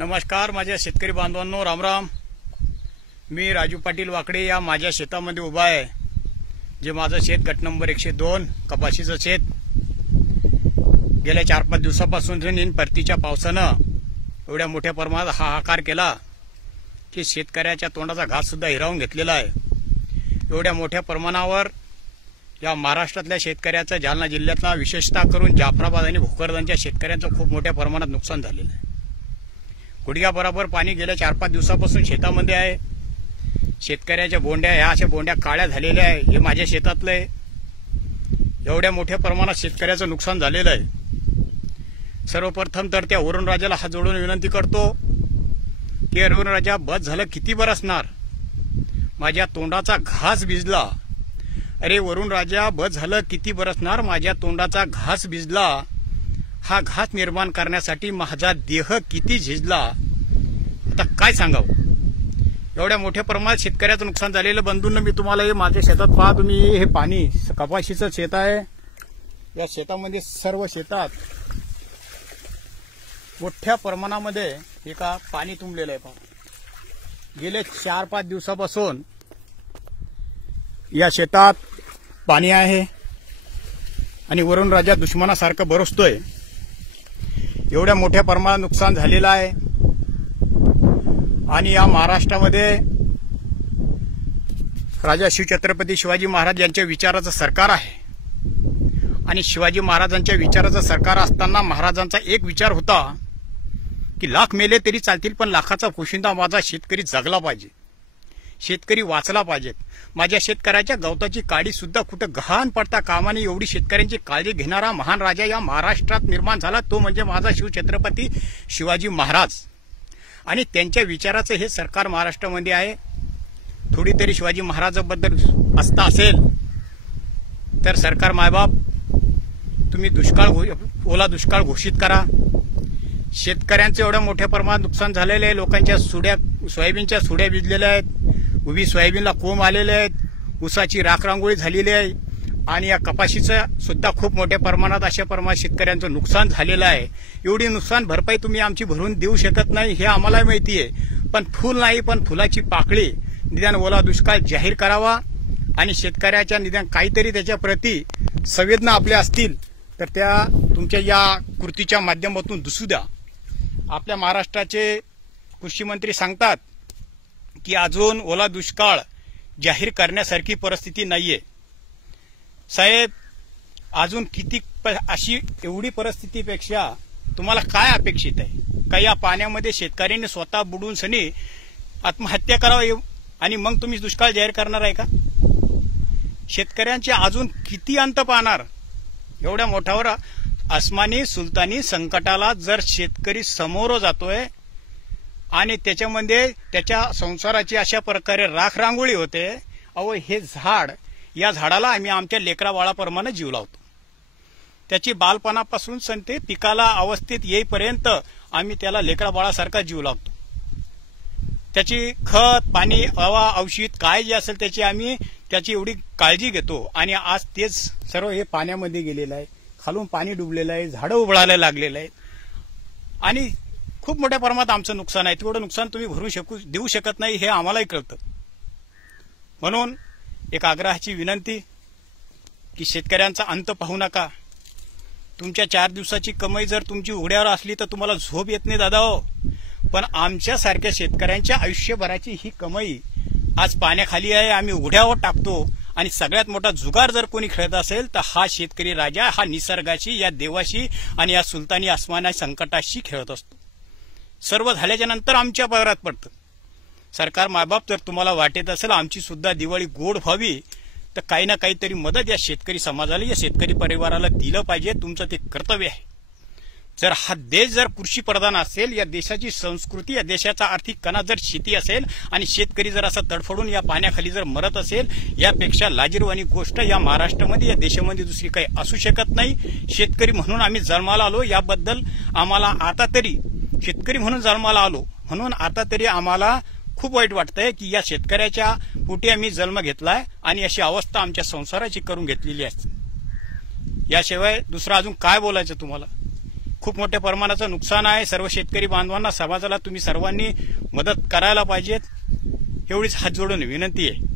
नमस्कार माझ्या शेतकरी बांधवांनो, रामराम। मी राजू पाटील वाकडे या माझ्या शेतामध्ये उभा आहे। जे माझं शेत गट नंबर 102 कपाशीचं शेत गेल्या 4-5 दिवसापासून परतीच्या पावसानं एवढ्या मोठ्या प्रमाणात हाहाकार केला की शेतकऱ्याच्या तोंडाचा घास सुद्धा हिरावून घेतलेला आहे। एवढ्या मोठ्या प्रमाणावर या महाराष्ट्रातल्या शेतकऱ्याचं, जालना जिल्ह्यातला विशेषतः करून जाफराबाद आणि भोकरदनच्या शेतकऱ्यांचं खूप मोठ्या प्रमाणात नुकसान झालेलं आहे। गुडघ्याबरोबर पाणी गेल्या 4-5 दिवसापासून शेतामध्ये आहे। शेतकऱ्याच्या बोंड्या ह्या अशा बोंड्या काळ्या झालेल्या आहे। हे माझ्या शेतातलं आहे। एवढ्या मोठ्या प्रमाणात शेतकऱ्याचं नुकसान झालेलं आहे। सर्वप्रथम तर त्या वरुण राजाला हात जोडून विनंती करतो की वरुण राजा, बस झालं, किती बरसणार? माझ्या तोंडाचा घास भिजला। अरे वरुण राजा, बस झालं, किती बरसणार? माझ्या तोंडाचा घास भिजला। हा घास निर्माण करण्यासाठी माझा देह किती झिजला, आता काय सांगावं? एवढ्या मोठ्या प्रमाणात शेतकऱ्याचं नुकसान झालेलं बंधूंना मी तुम्हाला हे माझ्या शेतात पहा तुम्ही, हे पाणी कपाशीचं शेत आहे। या शेतामध्ये सर्व शेतात मोठ्या प्रमाणामध्ये हे का पाणी तुंबलेलं आहे। पहा, गेले 4-5 दिवसापासून या शेतात पाणी आहे आणि वरुण राजा दुश्मनासारखं बरसतोय। एवढ्या मोठ्या प्रमाणात नुकसान झालेलं आहे आणि या महाराष्ट्रामध्ये राजा शिवछत्रपती शिवाजी महाराज यांच्या विचाराचं सरकार आहे आणि शिवाजी महाराजांच्या विचाराचं सरकार असताना महाराजांचा एक विचार होता की लाख मेले तरी चालतील पण लाखाचा पोशिंदा माझा शेतकरी जगला पाहिजे, शेतकरी वाचला पाहिजेत। माझ्या शेतकऱ्याच्या गवताची काडी सुद्धा कुठं गहाण पडता कामा नये एवढी शेतकऱ्यांची काळजी घेणारा महान राजा या महाराष्ट्रात निर्माण झाला, तो म्हणजे माझा शिवछत्रपती शिवाजी महाराज। आणि त्यांच्या विचाराचं हे सरकार महाराष्ट्रामध्ये आहे। थोडी तरी शिवाजी महाराजांबद्दल आस्था असेल तर सरकार मायबाप तुम्ही ओला दुष्काळ घोषित करा। शेतकऱ्यांचं एवढ्या मोठ्या प्रमाणात नुकसान झालेलं आहे। लोकांच्या सोयाबीनच्या सुड्या भिजलेल्या आहेत, उभी सोयाबीनला कोंब आलेले आहेत, ऊसाची राखरांगोळी झालेली आहे आणि या कपाशीचं सुद्धा खूप मोठ्या प्रमाणात अशा प्रमाणात शेतकऱ्यांचं नुकसान झालेलं आहे। एवढी नुकसान भरपाई तुम्ही आमची भरून देऊ शकत नाही हे आम्हाला माहिती आहे, पण फुल नाही पण फुलाची पाकळी निदान ओला दुष्काळ जाहीर करावा आणि शेतकऱ्याच्या निदान काहीतरी त्याच्या प्रती संवेदना आपल्या असतील तर त्या तुमच्या या कृतीच्या माध्यमातून दिसू द्या। आपल्या महाराष्ट्राचे कृषी मंत्री सांगतात की अजून ओला दुष्काळ जाहीर करण्यासारखी परिस्थिती नाहीये। साहेब, अजून किती अशी एवढी परिस्थितीपेक्षा तुम्हाला काय अपेक्षित आहे? का या पाण्यामध्ये शेतकऱ्यांनी स्वतः बुडून सनी आत्महत्या करावं आणि मग तुम्ही दुष्काळ जाहीर करणार आहे का? शेतकऱ्यांचे अजून किती अंत पाहणार? एवढ्या मोठ्यावर आसमानी सुलतानी संकटाला जर शेतकरी समोर जातोय आणि त्याच्यामध्ये त्याच्या संसाराची अशा प्रकारे राखरांगोळी होते, अहो हे झाड, या झाडाला आम्ही आमच्या लेकरा बाळाप्रमाणे जीव लावतो। त्याची बालपणापासून ते पिकाला अवस्थेत येईपर्यंत आम्ही त्याला लेकरा बाळासारखा जीव लावतो। त्याची खत पाणी हवा औषध काय जे असेल त्याची एवढी काळजी घेतो आणि आज तेच सर्व हे पाण्यामध्ये गेलेलं आहे, खालून पाणी डुबलेलं आहे, झाडं उबळायला लागलेलं आहे आणि खूप मोठ्या प्रमाणात आमचं नुकसान आहे। तेवढं नुकसान तुम्ही देऊ शकत नाही हे आम्हालाही कळतं। म्हणून एक आग्रहाची विनंती की शेतकऱ्यांचा अंत पाहू नका। तुमच्या 4 दिवसाची कमाई जर तुमची उघड्यावर असली तर तुम्हाला झोप येत नाही दादा हो, पण आमच्यासारख्या शेतकऱ्यांच्या आयुष्यभराची ही कमाई आज पाण्याखाली आहे, आम्ही उघड्यावर टाकतो आणि सगळ्यात मोठा जुगार जर कोणी खेळत असेल तर हा शेतकरी राजा हा निसर्गाशी, या देवाशी आणि या सुलतानी आसमानी संकटाशी खेळत असतो। सर्व झाल्याच्या नंतर आमच्या पदरात पडतं। सरकार मायबाप, जर तुम्हाला वाटत असेल आमची सुद्धा दिवाळी गोड व्हावी तर काही ना काहीतरी मदत या शेतकरी समाजाला, या शेतकरी परिवाराला दिलं पाहिजे, तुमचं ते कर्तव्य आहे। जर हा देश जर कृषी प्रधान असेल, या देशाची संस्कृती, या देशाचा आर्थिक कणा जर शेती असेल आणि शेतकरी जर असा तडफडून या पाण्याखाली जर मरत असेल, यापेक्षा लाजिरवाणी गोष्ट या महाराष्ट्रामध्ये, या देशामध्ये दुसरी काही असू शकत नाही। शेतकरी म्हणून आम्ही जन्माला आलो, याबद्दल आम्हाला आता तरी शेतकरी म्हणून जन्माला आलो म्हणून आता तरी आम्हाला खूप वाईट वाटतंय की या शेतकऱ्याच्या पोटी आम्ही जन्म घेतलाय आणि अशी अवस्था आमच्या संसाराची करून घेतलेली आहे। याशिवाय दुसरं अजून काय बोलायचं तुम्हाला? खूप मोठ्या प्रमाणाचं नुकसान आहे. सर्व शेतकरी बांधवांना, समाजाला तुम्ही सर्वांनी मदत करायला पाहिजेत, एवढीच हात जोडून विनंती आहे.